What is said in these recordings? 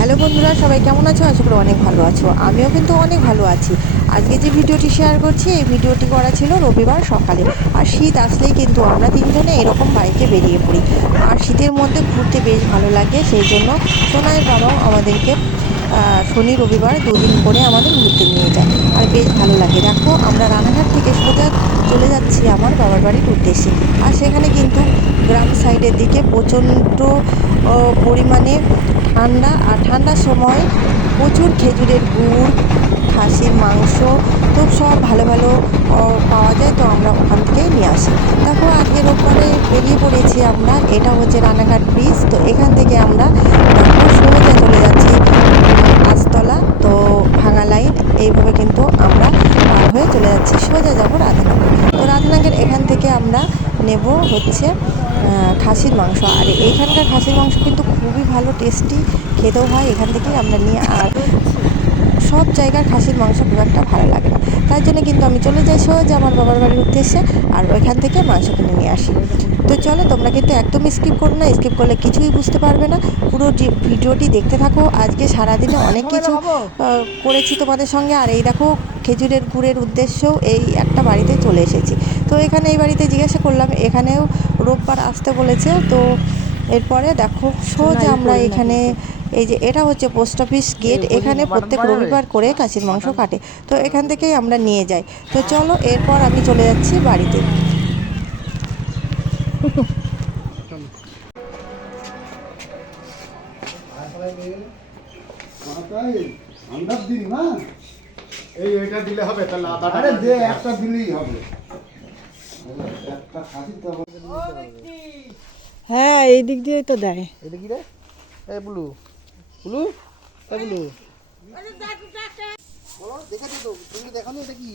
Hello বন্ধুরা, সবাই কেমন আছো? আশা করি অনেক ভালো আছো। আমিও কিন্তু অনেক ভালো আছি। আজকে যে ভিডিওটি শেয়ার করছি, এই ভিডিওটি করা ছিল রবিবার সকালে। আর শীত আসলেই কিন্তু আমরা তিনজনে এরকম বাইকে বেরিয়ে পড়ি। আর শীতের মধ্যে ঘুরতে বেশ ভালো লাগে, সেই জন্য সোনাইয়ের বাবাও আমাদেরকে শনি রবিবার দুদিন করে আমাদের ঘুরতে নিয়ে যায়। আর বেশ ভালো লাগে। দেখো, আমরা রানাঘাট থেকে সোজা চলে যাচ্ছি আমার বাবার বাড়ির উদ্দেশ্যে। আর সেখানে কিন্তু গ্রাম সাইডের দিকে প্রচণ্ড পরিমাণে ঠান্ডা, আর ঠান্ডার সময় প্রচুর খেজুরের গুড়, খাসির মাংস, তো সব ভালো ভালো পাওয়া যায়। তো আমরা ওখান থেকেই নিয়ে আসি। দেখো, আজকে রোববারে বেরিয়ে পড়েছি আমরা। এটা হচ্ছে রানাঘাট ব্রিজ। তো এখান থেকে আমরা দেখো সোজা চলে যাচ্ছি আস্তলা, তো ভাঙা লাইন, এইভাবে কিন্তু আমরা পার হয়ে চলে যাচ্ছি। সোজা যাবো রাধানগর। তো রাধানগর এখান থেকে আমরা নেব হচ্ছে খাসির মাংস। আর এইখানকার খাসির মাংস কিন্তু খুবই ভালো, টেস্টি খেতেও হয়। এখান থেকেই আমরা নিয়ে, আর সব জায়গার খাসির মাংস খুব একটা ভালো লাগে না, তাই জন্য কিন্তু আমি চলে যাই সোজা আমার বাবার বাড়ির উদ্দেশ্যে, আর ওইখান থেকে মাংস কিনে নিয়ে আসি। তো চলো, তোমরা কিন্তু একদম স্কিপ করো না, স্কিপ করলে কিছুই বুঝতে পারবে না। পুরো ভিডিওটি দেখতে থাকো। আজকে সারাদিনে অনেক কিছু করেছি তোমাদের সঙ্গে। আর এই দেখো, খেজুরের গুড়ের উদ্দেশ্যেও এই একটা বাড়িতে চলে এসেছি। তো এখানে এই বাড়িতে জিজ্ঞাসা করলাম, এখানেও রোববার আসতে বলেছে। তো এরপরে দেখো সোজা আমরা এখানে, এই যে এটা হচ্ছে পোস্ট অফিস গেট, এখানে প্রত্যেক রবিবার করে খাসির মাংস কাটে। তো এখান থেকেই আমরা নিয়ে যাই। তো চলো, এরপর আমি চলে যাচ্ছি বাড়িতে। এইটা দিলে হবে, তাহলে আরে দে, একটা দিলেই হবে। একটা খাসি তো হ্যাঁ, এই দিক দিয়েই তো দেয়। এটা কি রে? এই ব্লু ব্লু এই ব্লু বলো, দেখে দিও। তুমি দেখানো এটা কি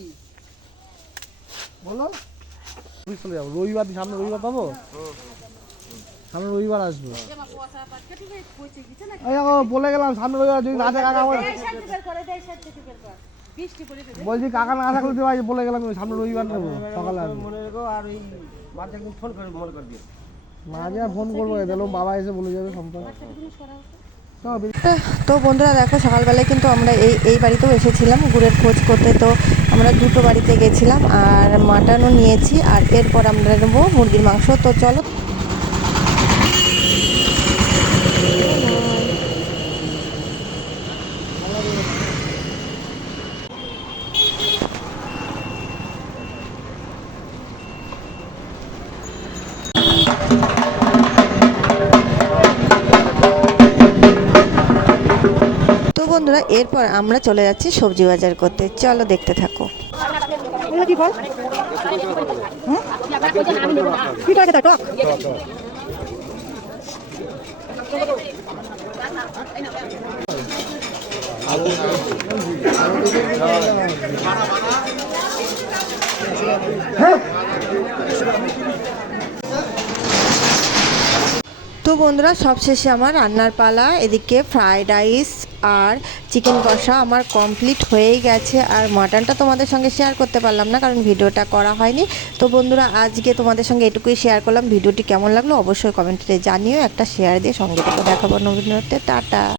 বলো। তুমি চলে যাবো রবিবার, সামনে রবিবার পাবো। সামনে রবিবার আসবো। বলে গেলাম সামনে রবিবার যদি না থাকে, বলছি কাকা না থাকলে বলে গেলাম সামনে রবিবার নেবো, সকালে আসবো। মনে রেখো, আর ওই মাঝে ফোন করে মনে করে দিও। মাঝে ফোন করবো, দিল বাবা এসে বলে যাবে সম্পর্ক। তো বন্ধুরা দেখো, সকালবেলায় কিন্তু আমরা এই বাড়িতেও এসেছিলাম গুড়ের খোঁজ করতে। তো আমরা দুটো বাড়িতে গেছিলাম, আর মাটনও নিয়েছি। আর এরপর আমরা নেবো মুরগির মাংস। তো চলো। তো বন্ধুরা, এরপর আমরা চলে যাচ্ছি সবজি বাজার করতে। চলো, দেখতে থাকো। তো বন্ধুরা, সবশেষে আমার রান্নার পালা। এদিকে ফ্রাইড রাইস আর চিকেন কষা আমার কমপ্লিট হয়েই গেছে। আর মাটনটা তোমাদের সঙ্গে শেয়ার করতে পারলাম না, কারণ ভিডিওটা করা হয়নি। তো বন্ধুরা, আজকে তোমাদের সঙ্গে এটুকুই শেয়ার করলাম। ভিডিওটি কেমন লাগলো অবশ্যই কমেন্টে জানিও। একটা শেয়ার দিয়ে সঙ্গে থেকে দেখাবো নবীনতে। টাটা।